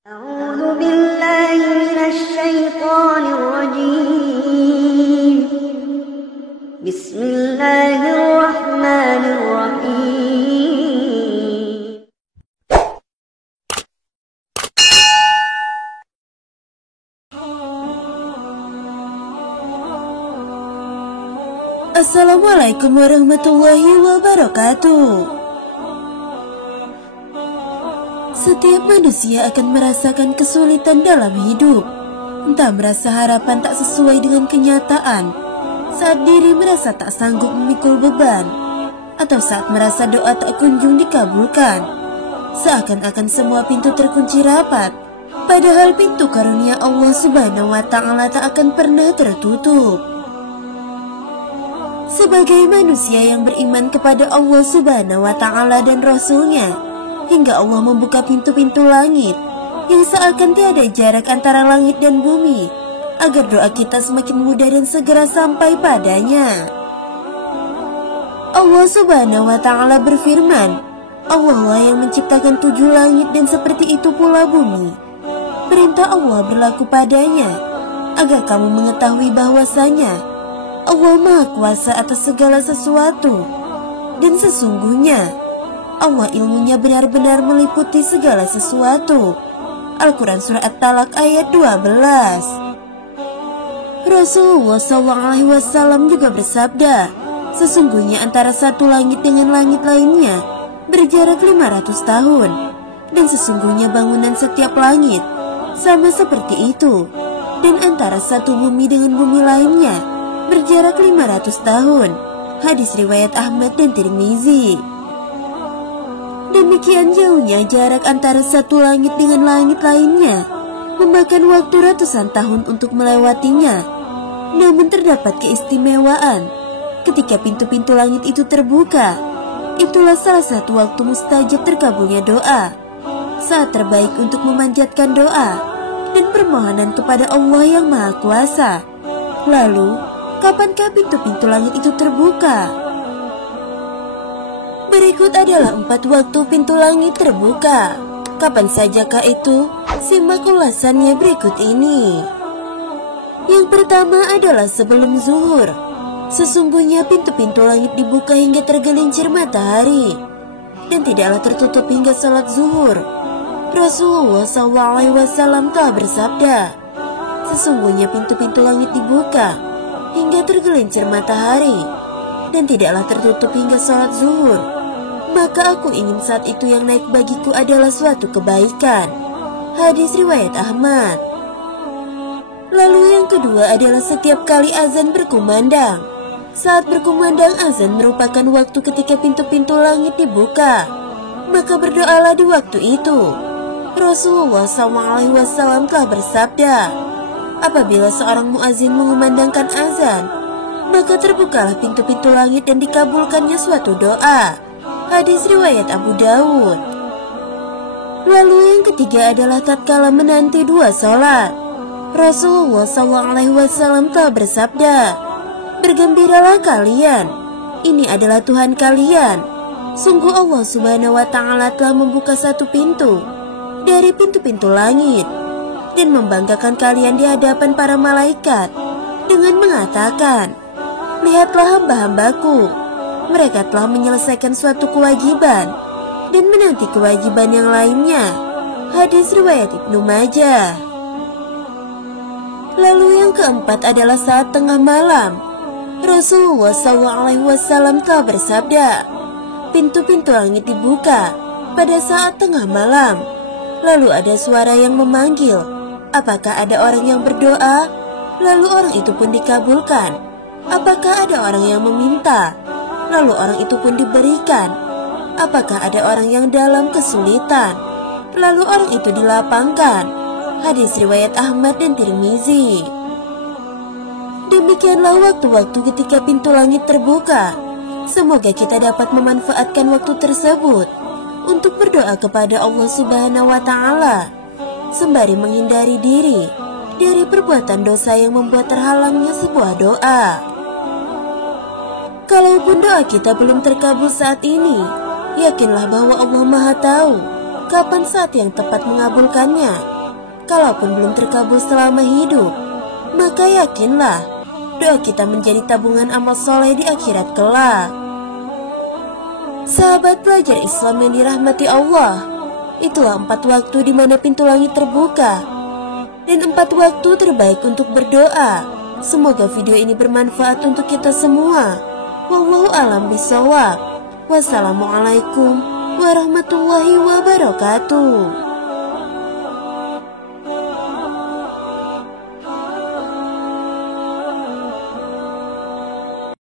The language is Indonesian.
أعوذ بالله من الشيطان الرجيم بسم الله الرحمن الرحيم Assalamualaikum warahmatullahi wabarakatuh. Setiap manusia akan merasakan kesulitan dalam hidup. Entah merasa harapan tak sesuai dengan kenyataan, saat diri merasa tak sanggup memikul beban, atau saat merasa doa tak kunjung dikabulkan. Seakan-akan semua pintu terkunci rapat, padahal pintu karunia Allah Subhanahu wa Ta'ala tak akan pernah tertutup. Sebagai manusia yang beriman kepada Allah Subhanahu wa Ta'ala dan Rasul-Nya, hingga Allah membuka pintu-pintu langit yang seakan tiada jarak antara langit dan bumi, agar doa kita semakin mudah dan segera sampai padanya. Allah Subhanahu wa Ta'ala berfirman, Allah lah yang menciptakan 7 langit dan seperti itu pula bumi. Perintah Allah berlaku padanya, agar kamu mengetahui bahwasanya Allah Maha Kuasa atas segala sesuatu, dan sesungguhnya Allah ilmunya benar-benar meliputi segala sesuatu. Al-Quran Surah At-Talaq ayat 12. Rasulullah SAW juga bersabda, sesungguhnya antara satu langit dengan langit lainnya berjarak 500 tahun, dan sesungguhnya bangunan setiap langit sama seperti itu, dan antara satu bumi dengan bumi lainnya berjarak 500 tahun. Hadis riwayat Ahmad dan Tirmizi. Demikian jauhnya jarak antara satu langit dengan langit lainnya, memakan waktu ratusan tahun untuk melewatinya. Namun terdapat keistimewaan ketika pintu-pintu langit itu terbuka. Itulah salah satu waktu mustajab terkabulnya doa, saat terbaik untuk memanjatkan doa dan permohonan kepada Allah yang Maha Kuasa. Lalu, kapankah pintu-pintu langit itu terbuka? Berikut adalah 4 waktu pintu langit terbuka. Kapan sajakah itu? Simak ulasannya berikut ini. Yang pertama adalah sebelum zuhur. Sesungguhnya pintu-pintu langit dibuka hingga tergelincir matahari, dan tidaklah tertutup hingga salat zuhur. Rasulullah SAW telah bersabda, sesungguhnya pintu-pintu langit dibuka hingga tergelincir matahari, dan tidaklah tertutup hingga salat zuhur. Maka aku ingin saat itu yang naik bagiku adalah suatu kebaikan. Hadis riwayat Ahmad. Lalu yang kedua adalah setiap kali azan berkumandang. Saat berkumandang azan merupakan waktu ketika pintu-pintu langit dibuka, maka berdoalah di waktu itu. Rasulullah SAW telah bersabda, apabila seorang muazin mengumandangkan azan, maka terbukalah pintu-pintu langit dan dikabulkannya suatu doa. Hadis riwayat Abu Dawud. Lalu yang ketiga adalah tatkala menanti 2 sholat. Rasulullah SAW telah bersabda, bergembiralah kalian, ini adalah Tuhan kalian. Sungguh Allah Subhanahu wa Ta'ala telah membuka satu pintu dari pintu-pintu langit, dan membanggakan kalian di hadapan para malaikat dengan mengatakan, lihatlah hamba-hambaku, mereka telah menyelesaikan suatu kewajiban dan menanti kewajiban yang lainnya. Hadis riwayat Ibnu Majah. Lalu yang keempat adalah saat tengah malam. Rasulullah SAW telah bersabda, pintu-pintu langit dibuka pada saat tengah malam. Lalu ada suara yang memanggil, apakah ada orang yang berdoa? Lalu orang itu pun dikabulkan. Apakah ada orang yang meminta? Lalu orang itu pun diberikan. Apakah ada orang yang dalam kesulitan? Lalu orang itu dilapangkan. Hadis riwayat Ahmad dan Tirmizi. Demikianlah waktu-waktu ketika pintu langit terbuka. Semoga kita dapat memanfaatkan waktu tersebut untuk berdoa kepada Allah Subhanahu wa Ta'ala, sembari menghindari diri dari perbuatan dosa yang membuat terhalangnya sebuah doa. Kalaupun doa kita belum terkabul saat ini, yakinlah bahwa Allah Maha Tahu kapan saat yang tepat mengabulkannya. Kalaupun belum terkabul selama hidup, maka yakinlah doa kita menjadi tabungan amal soleh di akhirat kelak. Sahabat pelajar Islam yang dirahmati Allah, itulah 4 waktu di mana pintu langit terbuka, dan 4 waktu terbaik untuk berdoa. Semoga video ini bermanfaat untuk kita semua. Wallahu a'lam bishawab. Wassalamualaikum warahmatullahi wabarakatuh.